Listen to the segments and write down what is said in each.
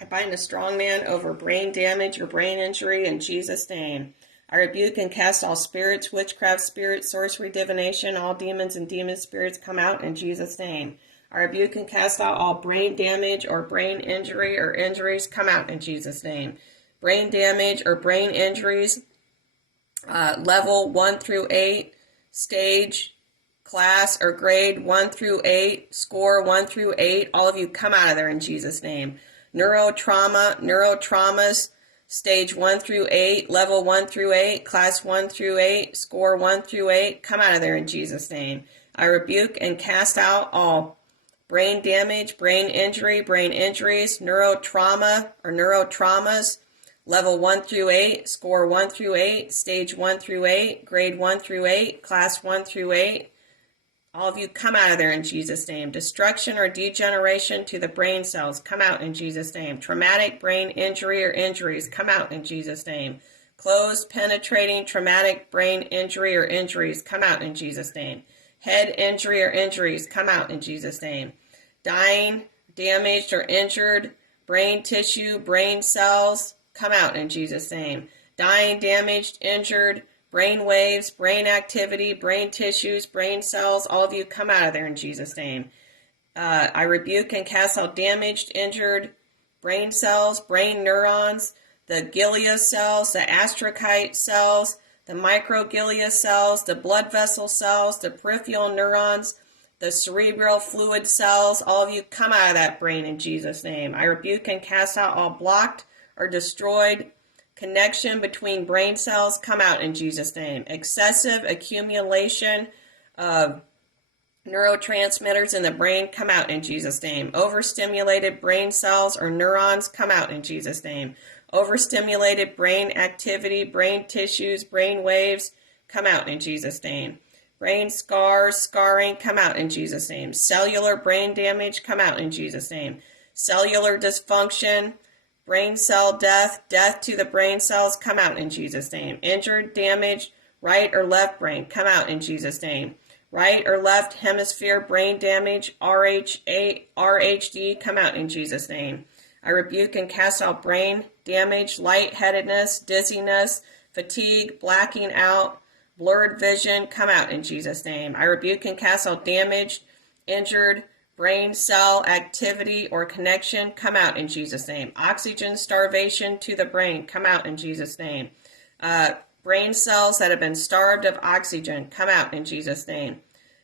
I bind a strong man over brain damage or brain injury in Jesus' name. I rebuke and cast all spirits, witchcraft spirits, sorcery, divination, all demons and demon spirits come out in Jesus' name. I rebuke and cast out all brain damage or brain injury or injuries come out in Jesus' name. Brain damage or brain injuries, level 1 through 8, stage, class, or grade 1 through 8, score 1 through 8, all of you come out of there in Jesus' name. Neurotraumas, stage 1 through 8, level 1 through 8, class 1 through 8, score 1 through 8, come out of there in Jesus' name. I rebuke and cast out all brain damage, brain injury, brain injuries, neurotrauma or neurotraumas, level 1 through 8, score 1 through 8, stage 1 through 8, grade 1 through 8, class 1 through 8. All of you come out of there in Jesus' name. Destruction or degeneration to the brain cells, come out in Jesus' name. Traumatic brain injury or injuries, come out in Jesus' name. Closed, penetrating, traumatic brain injury or injuries, come out in Jesus' name. Head injury or injuries, come out in Jesus' name. Dying, damaged, or injured brain tissue, brain cells, come out in Jesus' name. Dying, damaged, injured brain waves, brain activity, brain tissues, brain cells, all of you come out of there in Jesus' name. I rebuke and cast out damaged, injured brain cells, brain neurons, the glia cells, the astrocyte cells, the microglia cells, the blood vessel cells, the peripheral neurons, the cerebral fluid cells, all of you come out of that brain in Jesus' name. I rebuke and cast out all blocked or destroyed connection between brain cells, come out in Jesus' name. Excessive accumulation of neurotransmitters in the brain, come out in Jesus' name. Overstimulated brain cells or neurons, come out in Jesus' name. Overstimulated brain activity, brain tissues, brain waves, come out in Jesus' name. Brain scars, scarring, come out in Jesus' name. Cellular brain damage, come out in Jesus' name. Cellular dysfunction, brain cell death, death to the brain cells, come out in Jesus' name. Injured, damaged, right or left brain, come out in Jesus' name. Right or left hemisphere brain damage, RHD, come out in Jesus' name. I rebuke and cast out brain damage, lightheadedness, dizziness, fatigue, blacking out, blurred vision, come out in Jesus' name. I rebuke and cast out damaged, injured, brain cell activity or connection, come out in Jesus' name. Oxygen starvation to the brain, come out in Jesus' name. Brain cells that have been starved of oxygen, come out in Jesus' name.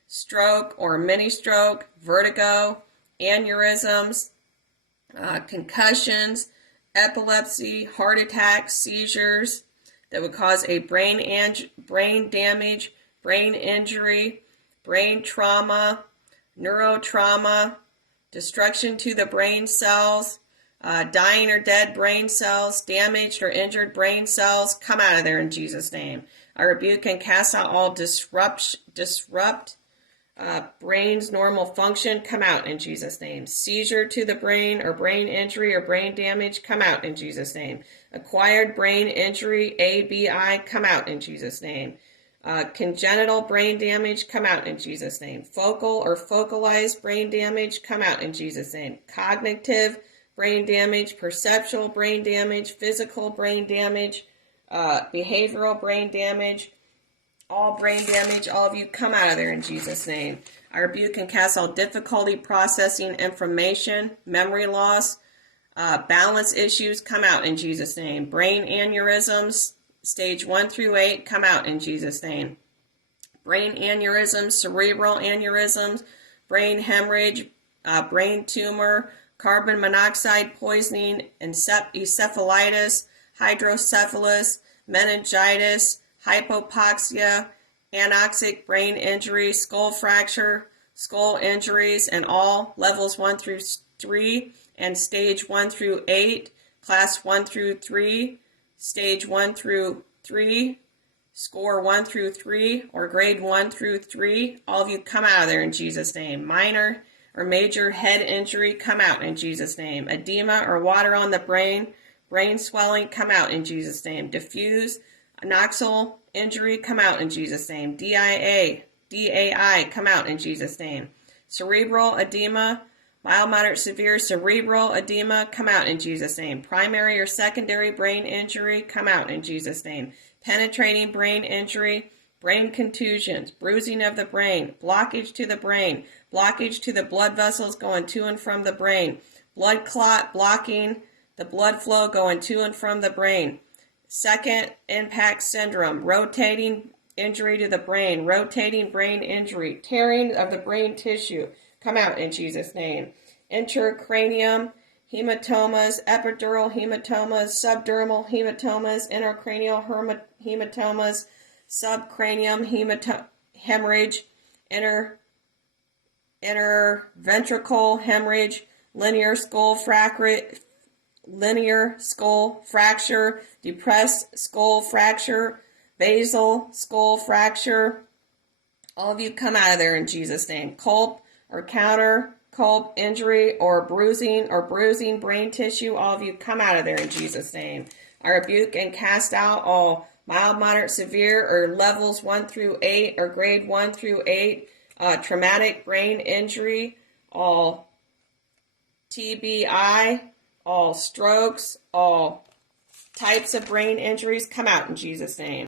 Stroke or mini stroke, vertigo, aneurysms, concussions, epilepsy, heart attacks, seizures that would cause a brain damage, brain injury, brain trauma, neurotrauma, destruction to the brain cells, dying or dead brain cells, damaged or injured brain cells, come out of there in Jesus' name. I rebuke and cast out all disrupt brain's normal function, come out in Jesus' name. Seizure to the brain or brain injury or brain damage, come out in Jesus' name. Acquired brain injury, ABI, come out in Jesus' name. Congenital brain damage, come out in Jesus' name. Focal or focalized brain damage, come out in Jesus' name. Cognitive brain damage, perceptual brain damage, physical brain damage, behavioral brain damage, all brain damage, all of you come out of there in Jesus' name. I rebuke and cast all difficulty processing information, memory loss, balance issues, come out in Jesus' name. Brain aneurysms, stage 1 through 8, come out in Jesus' name. Brain aneurysms, cerebral aneurysms, brain hemorrhage, brain tumor, carbon monoxide poisoning, encephalitis, hydrocephalus, meningitis, hypoxia, anoxic brain injury, skull fracture, skull injuries, and all levels 1 through 3 and stage 1 through 8, class 1 through 3, stage 1 through 3, score 1 through 3, or grade 1 through 3, all of you come out of there in Jesus' name. Minor or major head injury, come out in Jesus' name. Edema or water on the brain, brain swelling, come out in Jesus' name. Diffuse anoxal injury, come out in Jesus' name. DAI, come out in Jesus' name. Cerebral edema, Mild, moderate, severe cerebral edema, come out in Jesus' name. Primary or secondary brain injury, come out in Jesus' name. Penetrating brain injury, brain contusions, bruising of the brain, blockage to the brain, blockage to the blood vessels going to and from the brain, blood clot blocking the blood flow going to and from the brain. Second impact syndrome, rotating injury to the brain, rotating brain injury, tearing of the brain tissue, come out in Jesus' name. Intracranium hematomas, epidural hematomas, subdermal hematomas, intracranial hematomas, subcranium hemorrhage, interventricular hemorrhage, linear skull fracture, depressed skull fracture, basal skull fracture. All of you come out of there in Jesus' name. Culp or counter culp injury or bruising brain tissue, all of you come out of there in Jesus' name. I rebuke and cast out all mild, moderate, severe, or levels 1 through 8, or grade 1 through 8, traumatic brain injury, all TBI, all strokes, all types of brain injuries, come out in Jesus' name.